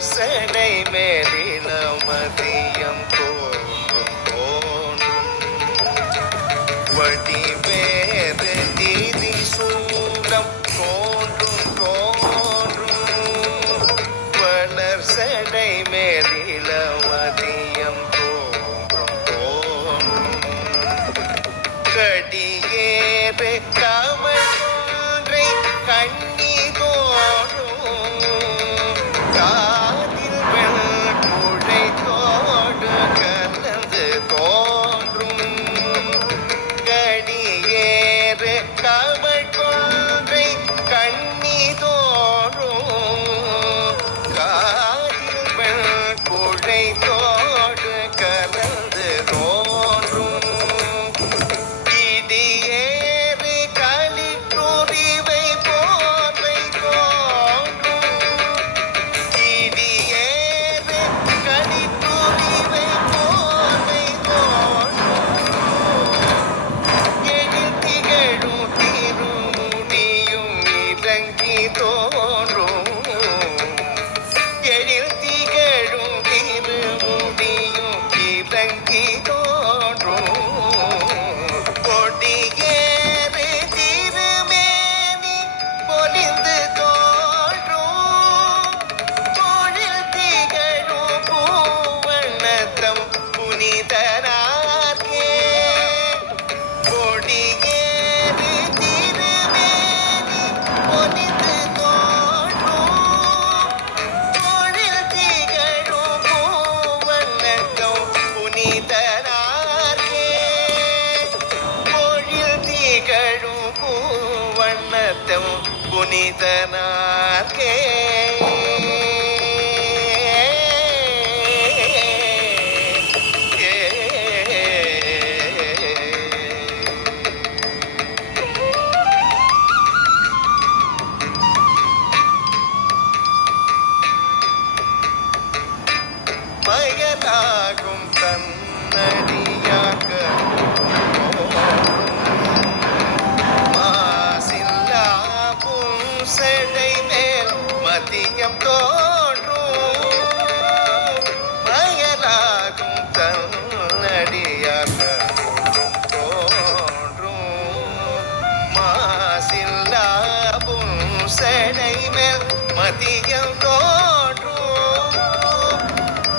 வளர்சடை மேலிளமதியம் தோன்றும் தோன்றும் வடிவேறு திதி சூலம் தோன்றும் தோன்றும் வளர்சடை மேலிளமதியம் தோன்றும் தோன்றும் கடியேறு கமழொன்றை கண்ணி தோன்றும் காதில் வெண்குழை தோடு கலந்து தோன்றும் கடியேறு கமழொன்றை கண்ணி தோன்றும் காதில் வெண்குழை தோடு கலந்து தோன்றும் இடியேறு களிற்றுரிவை போர்வை தோன்றும் இடியேறு களிற்றுரிவை போர்வை தோன்றும் எழில் திகழும் திருமுடியும் இறங்கி தோன்றும்